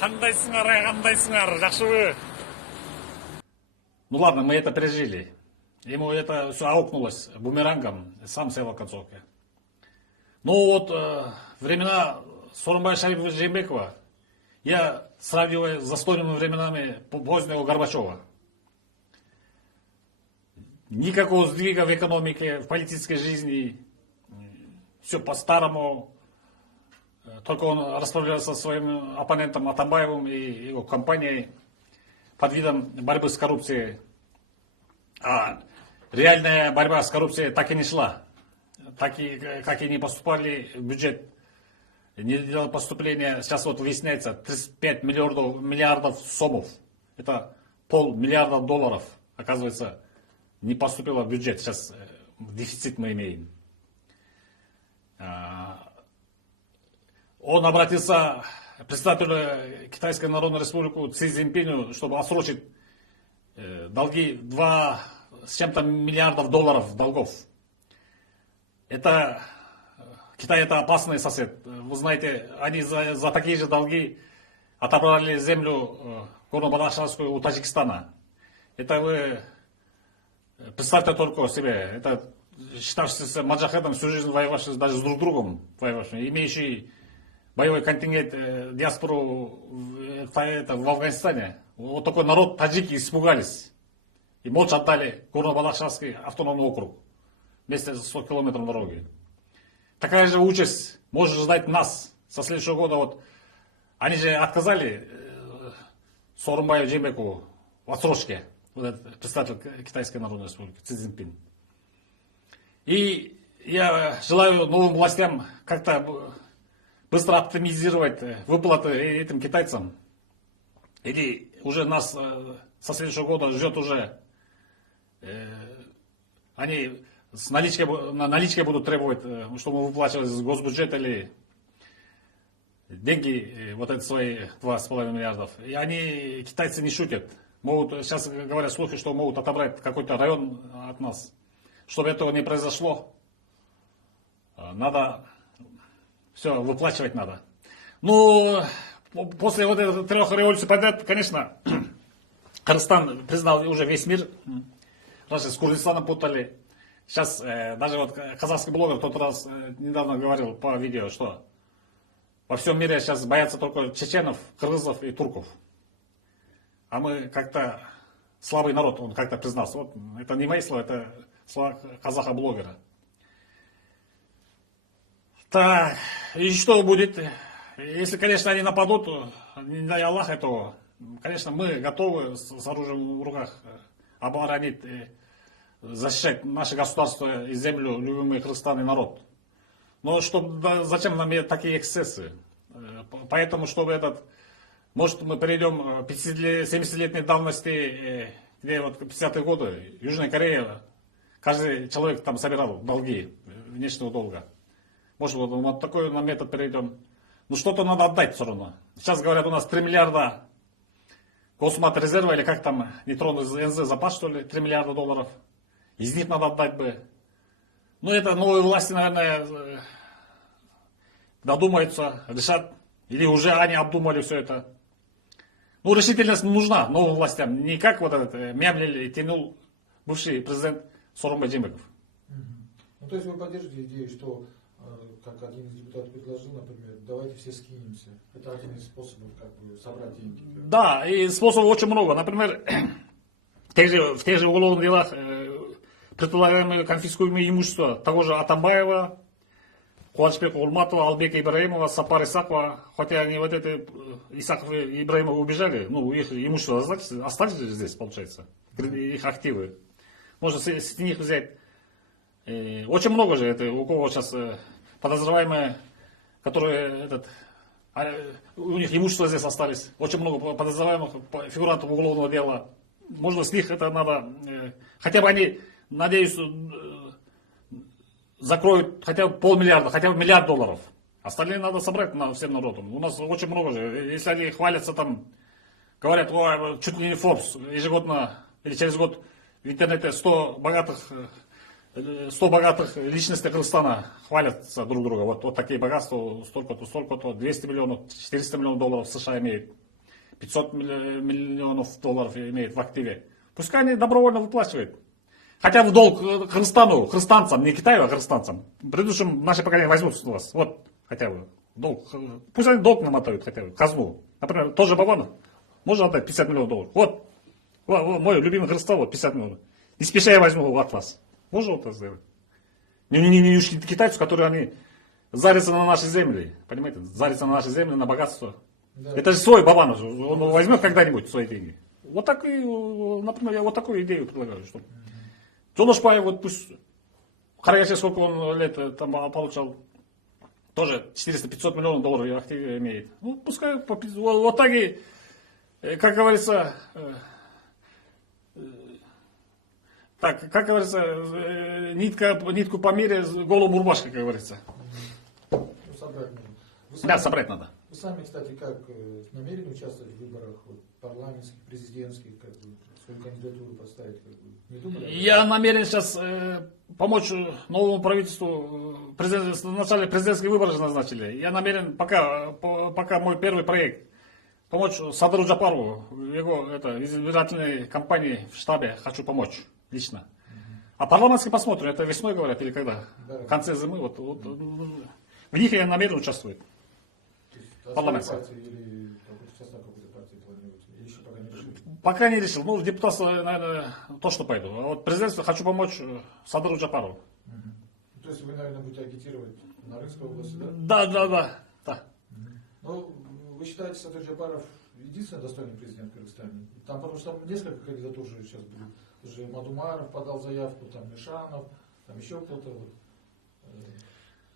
Кандайсыңар, кандайсыңар, жакшыбы? Ну ладно, мы это пережили. Ему это все аукнулось бумерангом, сам сел в концовке. Ну вот, времена Сооронбая Шариповича Жээнбекова я сравниваю с застойными временами позднего Горбачева. Никакого сдвига в экономике, в политической жизни. Все по-старому. Только он расправлялся со своим оппонентом Атамбаевым и его компанией под видом борьбы с коррупцией. А реальная борьба с коррупцией так и не шла. Как и не поступали в бюджет, не делали поступления. Сейчас вот выясняется 35 миллиардов сомов. Это $500 миллиарда, оказывается, не поступило в бюджет. Сейчас дефицит мы имеем. Он обратился к председателю Китайской Народной Республики Цзи Цзиньпиню, чтобы отсрочить долги 2 с чем-то миллиардов долларов долгов. Это Китай это опасный сосед. Вы знаете, они за такие же долги отобрали землю Горно-Балахшанскую у Таджикистана. Это вы представьте только себе. Это считавшийся маджахедом, всю жизнь воевавший даже с друг другом, воевавший, имеющий боевой контингент диаспору в Афганистане. Вот такой народ таджики испугались. И молча отдали Горно-Балахшанский автономный округ. Вместе с 100 километров дороги. Такая же участь может ждать нас со следующего года. Вот, они же отказали Сооронбаю Жээнбекову в отсрочке. Вот этот представитель Китайской Народной Республики Цзи Цзиньпин. И я желаю новым властям как-то быстро оптимизировать выплаты этим китайцам. Или уже нас со следующего года ждет уже, они наличкой будут требовать, чтобы мы выплачивали с госбюджета или деньги, вот эти свои 2,5 миллиардов. И они, китайцы, не шутят. Могут, сейчас говорят слухи, что могут отобрать какой-то район от нас. Чтобы этого не произошло, надо все выплачивать надо. Ну, после вот этих 3 революций подряд, конечно, Кыргызстан признал уже весь мир. Раньше с Курдистаном путали. Сейчас даже вот казахский блогер в тот раз недавно говорил по видео, что во всем мире сейчас боятся только чеченов, кыргызов и турков. А мы как-то слабый народ, он как-то признался. Вот это не мои слова, это слова казаха-блогера. Так, и что будет? Если, конечно, они нападут, не дай Аллах этого, конечно, мы готовы с оружием в руках оборонить, защищать наше государство и землю, любимый Кыргызстан и народ. Но зачем нам такие эксцессы? Поэтому, чтобы может мы перейдем 70-летней давности, где вот 50-е годы, Южная Корея, каждый человек там собирал долги внешнего долга. Может вот такой на метод перейдем. Ну что-то надо отдать все равно. Сейчас говорят, у нас 3 миллиарда Госмат резерва, или как там, нейтронный НЗ запас, что ли, 3 миллиарда долларов. Из них надо отдать бы. Ну это новые власти, наверное, додумаются, решат. Или уже они обдумали все это. Ну решительность нужна новым властям. Не как вот этот мямлил и тянул бывший президент Сооронбай Жээнбеков. Ну то есть вы поддерживаете идею, что, как один из депутатов предложил, например, давайте все скинемся. Это один из способов как бы собрать деньги. Да, и способов очень много. Например, в тех же уголовных делах предполагаемое конфискуемое имущество того же Атамбаева, Куанышбека Урматова, Албека Ибраимова, Сапар Исакова, хотя они вот это Исаков и Ибраимов убежали, ну их имущество остались здесь, получается, их активы. Можно с них взять. Очень много же, это у кого сейчас подозреваемые, которые у них имущество здесь остались. Очень много подозреваемых фигурантов уголовного дела. Можно с них это надо, хотя бы они, надеюсь, закроют хотя бы $500 миллиарда, хотя бы $1 миллиард долларов. Остальные надо собрать всем народом. У нас очень много же. Если они хвалятся там, говорят, ой, чуть ли не Forbes ежегодно или через год в интернете 100 богатых личностей Кыргызстана хвалятся друг друга. Вот такие богатства, столько-то, 200 миллионов, 400 миллионов долларов США имеют. 500 миллионов долларов имеет в активе. Пускай они добровольно выплачивают. Хотя в долг Кыргызстану, кыргызстанцам, не Китаю, а кыргызстанцам. В предыдущем наше поколение возьмут с вас. Вот, хотя бы, долг. Пусть они долг намотают хотя бы, казну. Например, тот же Бабанов. Можно отдать 50 миллионов долларов. Вот, мой любимый Кыргызстан, вот 50 миллионов. Не спеша я возьму от вас. Можно вот это сделать? Не китайцу, которые они зарятся на наши земли. Понимаете? Зарятся на наши земли, на богатство. Да. Это же свой Бабанов. Он возьмет когда-нибудь свои деньги. Вот так и, например, я вот такую идею предлагаю. Что Джоношпаев, вот пусть, Караяше, сколько он лет там получал, тоже 400-500 миллионов долларов в активе имеет. Ну, пускай, вот так и, как говорится, нитку померяй, голову рубашкой, как говорится. Ну, собрать нужно. Да, собрать надо. Вы сами, кстати, как намерены участвовать в выборах вот, парламентских, президентских, как бы, свою кандидатуру поставить? Как бы, не думали? Я намерен сейчас помочь новому правительству. Вначале президентские выборы же назначили. Я намерен, пока мой первый проект, помочь Садыру Джапарову, его избирательной кампании в штабе хочу помочь лично. А парламентский посмотрим, это весной говорят или когда? Да. В конце зимы. Вот, в них я намерен участвовать. Парламентский. Или состав какой-то партии планируете? Или еще пока не решили? Пока не решил. Ну, в депутатство, наверное, точно пойду. А вот президентство хочу помочь Садыру Джапарову. То есть вы, наверное, будете агитировать на Рынской области, да? Да. Ну, вы считаете, Садыр Джапаров единственный достойный президент в Кыргызстане? Там, потому что там несколько кандидатур уже сейчас будут. Уже Мадумаров подал заявку, там Мишанов, там еще кто-то. Вот.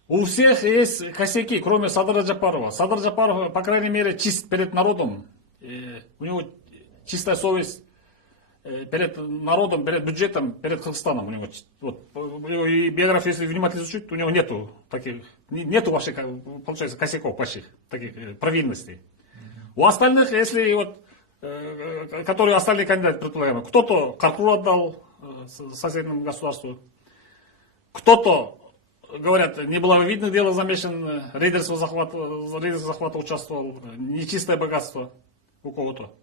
У всех есть косяки, кроме Садыра Джапарова. Садыр Джапаров, по крайней мере, чист перед народом. У него чистая совесть перед народом, перед бюджетом, перед Кыргызстаном. У него, вот, и биографию, если внимательно изучить, у него нету таких, нету ваших, получается, косяков ваших, таких провинностей. У остальных, если вот, которые остальные кандидаты предполагаемые, кто-то Каркур отдал соседнему государству, кто-то, говорят, неблаговидных дело замешан, рейдерского захвата участвовал, нечистое богатство у кого-то.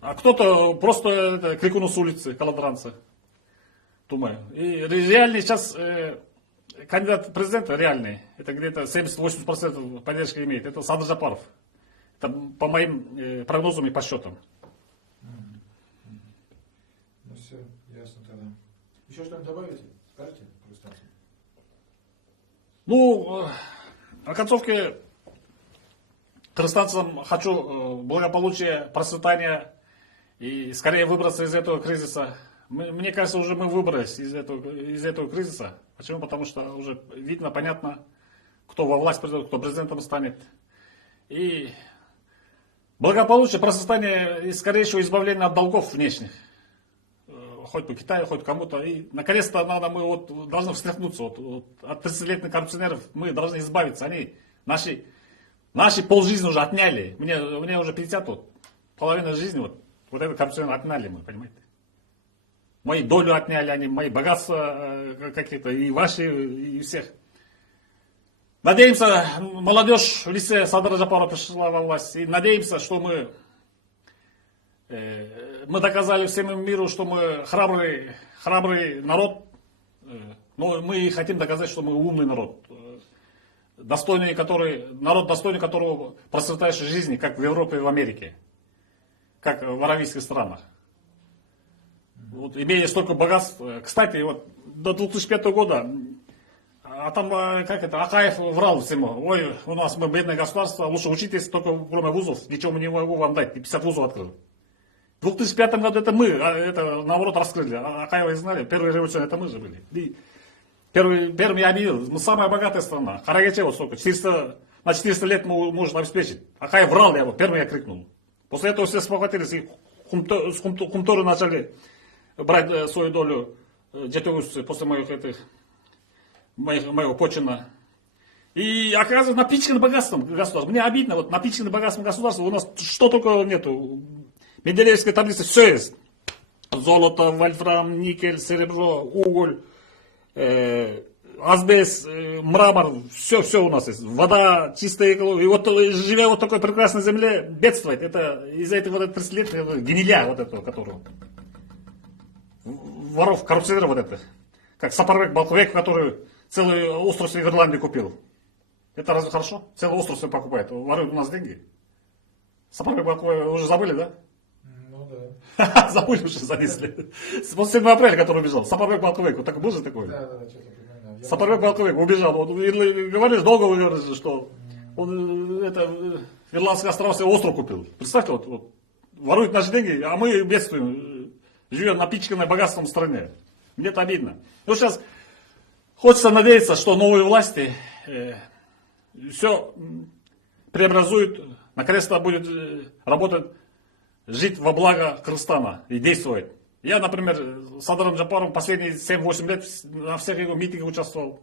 А кто-то просто крикнул с улицы, коллаборанцы. Думаю. И реальный сейчас кандидат в президента реальный, это где-то 70-80% поддержки имеет, это Садыр Джапаров. Это по моим прогнозам и подсчетам. Ну все, ясно тогда. Еще что-нибудь добавите? Скажите, кыргызстанцам? Ну, о концовке кыргызстанцам хочу благополучия, процветания и скорее выбраться из этого кризиса. Мне кажется, уже мы выбрались из этого кризиса. Почему? Потому что уже видно, понятно, кто во власть придет, кто президентом станет. И благополучие, процветание и скорее всего избавление от долгов внешних. Хоть по Китаю, хоть кому-то. И наконец-то мы вот должны встряхнуться. Вот, от 30-летних коррупционеров мы должны избавиться. Они наши полжизни уже отняли. Мне уже 50, вот, половина жизни, вот это коррупционер отняли мы, понимаете. Мои долю отняли, они мои богатства какие-то, и ваши, и всех. Надеемся, молодежь в лице Садыра Джапарова пришла во власть. И надеемся, что мы доказали всему миру, что мы храбрый народ. Но мы хотим доказать, что мы умный народ. Народ, достойный которого процветающей жизни, как в Европе и в Америке. Как в аравийских странах. Вот, имея столько богатств. Кстати, вот до 2005 года, а там, Акаев врал всему. Ой, у нас мы бедное государство, лучше учитесь, только кроме вузов, ничего мы не могу вам дать. 50 вузов открыл. В 2005 году это мы, это наоборот раскрыли. Акаева знали, первая революция это мы же были. И первым я объявил, мы самая богатая страна. Карагаче вот столько, 400 лет мы можем обеспечить. Акаев врал, первым я крикнул. После этого все спохватились и с Хумторы начали брать свою долю детовых после моего почина. И оказывается, напичкано богатством государства. Мне обидно, вот напичкано богатством государства, у нас что только нету. Менделеевская таблица, все есть. Золото, вольфрам, никель, серебро, уголь, асбест, мрамор, все у нас есть. Вода, чистая экология. И вот живя вот в такой прекрасной земле, бедствовать, это из-за этого вот 30 лет гниля вот этого, которого. Воров, коррупционеров вот это. Как Сапарбек Балкыбек, который целый остров в Ирландии купил. Это разве хорошо? Целый остров себе покупает. Воруют у нас деньги. Сапарбек Балкыбек, уже забыли, да? Ну да. Забыли уже за 10 лет. После 7 апреля, который убежал. Сапарбек Балкыбек, вот так был же такой? Да, что-то припоминаю. Сапарбек Балкыбек убежал. Вот, говоришь, долго вы говорите, что он Ирландский остров себе остров купил. Представьте, вот воруют наши деньги, а мы бедствуем, живем напичканной богатством стране. Мне это обидно. Ну, сейчас хочется надеяться, что новые власти все преобразуют, наконец-то будет работать, жить во благо Кыргызстана и действовать. Я, например, с Садыром Джапаровым последние 7-8 лет на всех его митингах участвовал.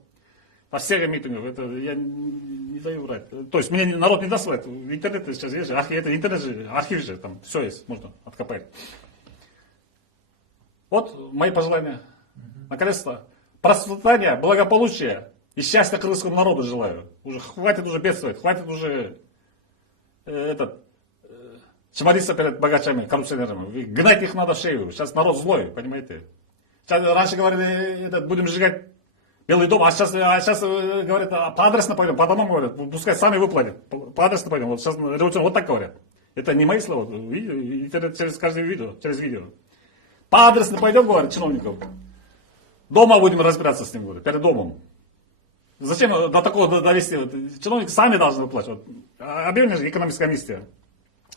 Во всех митингах. Это я не даю врать. То есть мне народ не даст врать. Интернет сейчас есть же. Это интернет же, архив же, там все есть, можно откопать. Вот мои пожелания. Наконец-то процветания, благополучия и счастья кыргызскому народу желаю. Уже хватит уже бедствовать, хватит уже чмориться перед богачами, коррупционерами. Гнать их надо в шею. Сейчас народ злой, понимаете. Сейчас, раньше говорили, будем сжигать Белый дом, а сейчас говорят, по адресно пойдем, по домам говорят, пускай сами выплатят, по адресно пойдем. Вот сейчас революционно вот так говорят. Это не мои слова, интернет через каждое видео, через видео. По адресно пойдем, говорят, чиновников. Дома будем разбираться с ним, говорят, перед домом. Зачем до такого довести? Чиновники сами должны выплачивать. Объявлена же экономическая амнистия.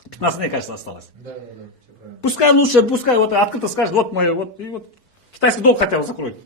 15 дней, кажется, осталось. Да, все правильно. Пускай лучше, пускай вот открыто скажет, вот мы, вот, и вот китайский долг хотя бы закроют.